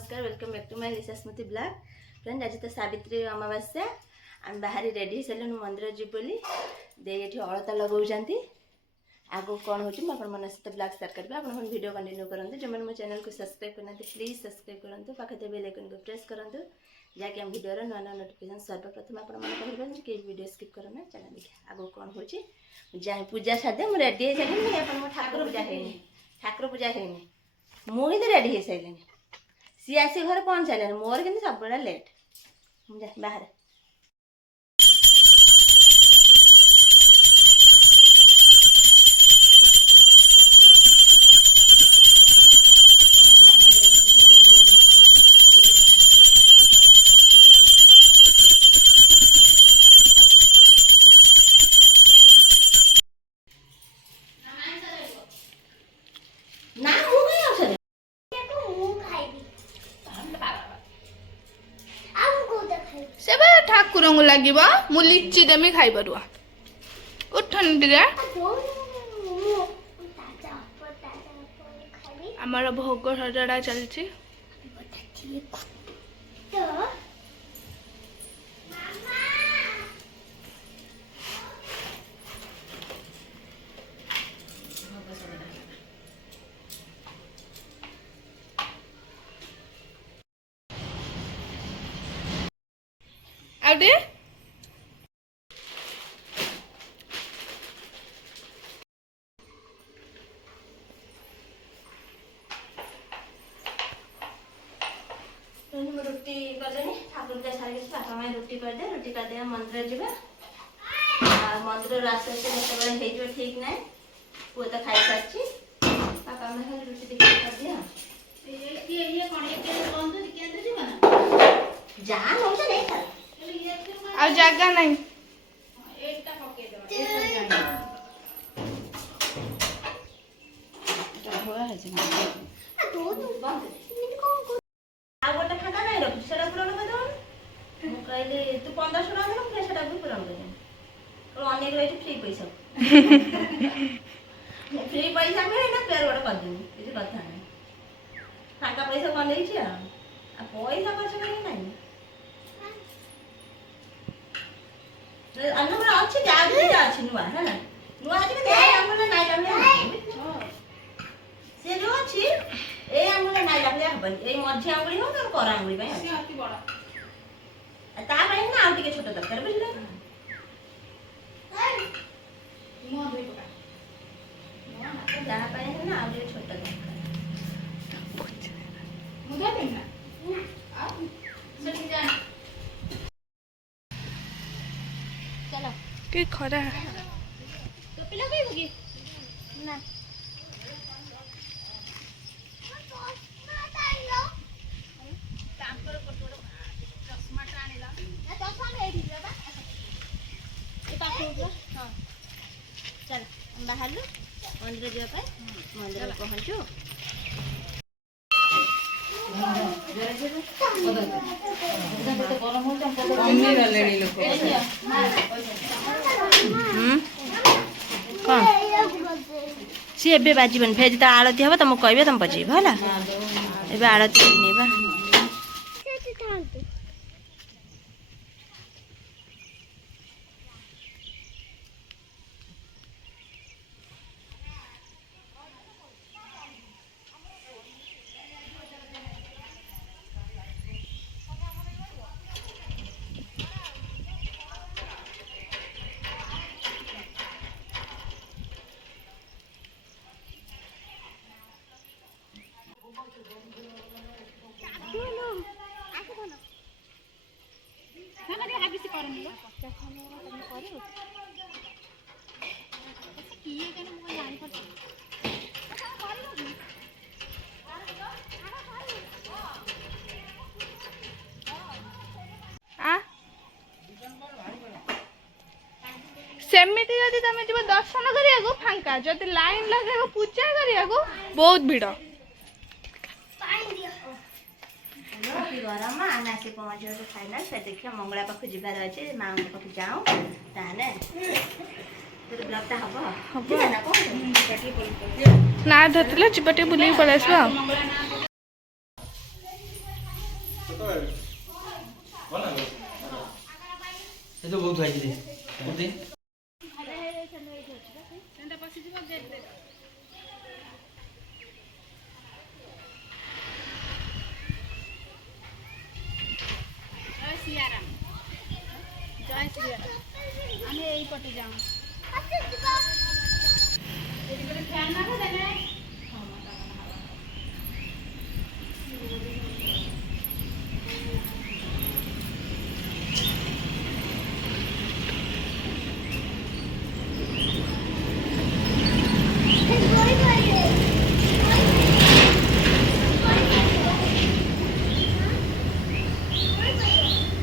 नमस्कार welcome back to my Lisa Smriti blog friend. आज तो सावित्री अमावास्या आम बाहर रेडी हो मंदिर जी बोली दे ये अलता लगाऊँच आगो कौन हो सहित ब्लॉग स्टार्ट करेंगे। आप वीडियो कंटिन्यू करूँ जो मैंने मो चैनल को सब्सक्राइब करना प्लीज सब्सक्राइब करूँ पाखे बेल आइकन को प्रेस करूँ जहाँकि हम वीडियो नुआ नुआ नोटिफिकेशन सर्वप्रथम आपको कि वीडियो स्किप करना चैनल देखिए आगो कौन हो जाए पूजा साधे मुझे रेडी हो सारे ठाकुर पूजा है ठाकुर पूजा है मुझे तो रेडी हो सारे सी आसी घर पहुँच सारे मोर कि सब लेट जा बाहर ठाकुर को लगे मु लिची देमी खाई पारुआ उठन टे आमर भोग सजड़ा चलती आउटे रुटी करदे ठाकुर पूजा सारी बापा माँ रुटी करदे रुटी करदे मंदिर जावा मंदिर आस्ते आस्ते जो ठीक ना पु तो खाई सारी बापा माँ खाली रुटी देखिए कर दिया जहाँ हो नहीं था आ जगह नहीं गोटे फाँका नहीं रखी से पूरण कर कहली तू 1500 टका देना से पूरण कर अनेक रही फ्री पैसा फ्री पैसा मिले ना पेड़ गोटे करदेवी किसी कथा नहीं फाँका पैसा कौन पैसा खर्च कर अन्नपूर्णा अच्छी अच्छी नुआ है ना नुआ सी जो अच्छी ए आंगुली नाई लागले हबन ए मझी आंगुली हो तो कर आंगुली पे अच्छी अति बड़ा ता पे ना आउ टिके छोट दरकार बुझले मो दुई पका ता पे ना आउ टिके छोट दरकार मुदा देना आ सटी जा चलो के खरा तो पिला कई होगी ना चल बाहर मंदिर जाए मंदिर पहुँचू कौन सी एबे बाजन फेर जो आरती हम तुमको कहे तुम बजेब है ए आरती नहीं सेमिति जदि तमे जीव दर्शन करिया फांका जदि लाइन लगे पूजा करिया बहुत भीड़ गरम आना से पहुँच फाइनाल फिर देखिए मंगला पाख जीवार अच्छे माँ पाख जाऊँ ताने ब्लगटा हम ना धरते जीवा टे बुले पलैस ସେ ତ ବହୁତ ଖାଇଛି ରେ আমি এই পটে যাও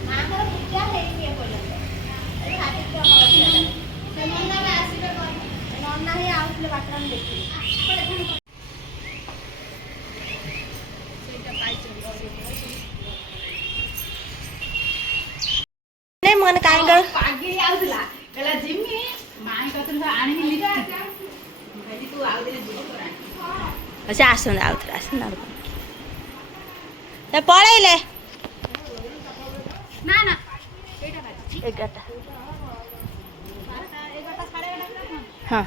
ମାଙ୍କର ପୂଜା ହେଇନି ଏପର୍ଯ୍ୟନ୍ତ ଏ ସାବିତ୍ରୀ ଅମାବାସ୍ୟାଟା ସେମାନେ ଆମେ ଆସିବେ ନନା ହିଁ ଆଉଥିଲେ ବାଟରେ ଆମେ ଦେଖିଲୁ ମୁଁ ମାନେ କାହିଁକି ପାଗିଳି ଆଉଥିଲା କହିଲା ଜିମି ମାଇଁ କତିରୁ ଆଣିବି ଲିଟା କହିଲି ତୁ ଆଉ ଦିନେ ଯିବୁ ତୋର ଆଣିବୁ ସେ ଆସନ୍ତୁ ଆଉଥରେ ଆସନ୍ତୁ ଆଉ ପଳେଇଲେ ନା ନା ସେଇଟା ବାଜିଛି 11ଟା 11ଟା ସାଢ଼େ 11ଟା ହଁ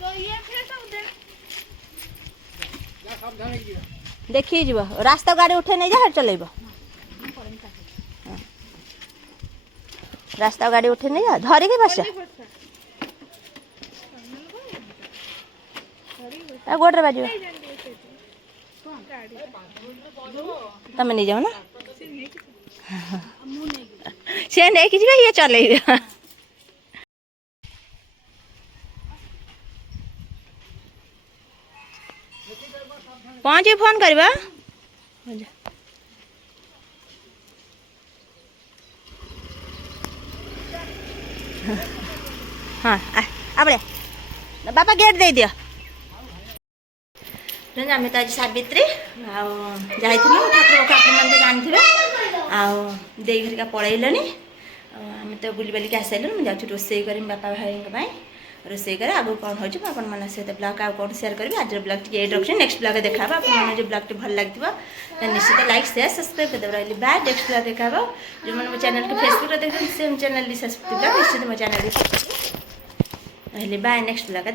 তো ଇଏ ଫେର ସବୁ ଦେ देखिए जीव रास्ता गाड़ी उठे नहीं जा चलेब रास्ता गाड़ी उठे नहीं जा धरिकी बस गोटे बाज तुम नहीं जाओ ना से नहीं कि ये चल पहुँची फोन करवा हाँ आपड़े बापा गेट दे दियो आम तो आज सावित्री आई ठाकुर पाख आप जानते आई घरिका पलैल आम तो बुली बालिक आसाइलु मुझे जाऊँ रोसे कर बापा भाई रोसे कर आगे कौन हो अपन सहित ब्लॉग आउ कौन शेयर करी आज ब्लॉग टी रखी नेक्स्ट ब्लॉग देखा आप जो ब्लॉग टी भल लगे निश्चित लाइक शेयर सब्सक्राइब कर रही बाय नेक्स्ट ब्लॉग देखा जो मैंने मो चैनल को फेसबुक देखते से चैनल निश्चित मो चैनल रही बाय नेक्स्ट ब्लॉग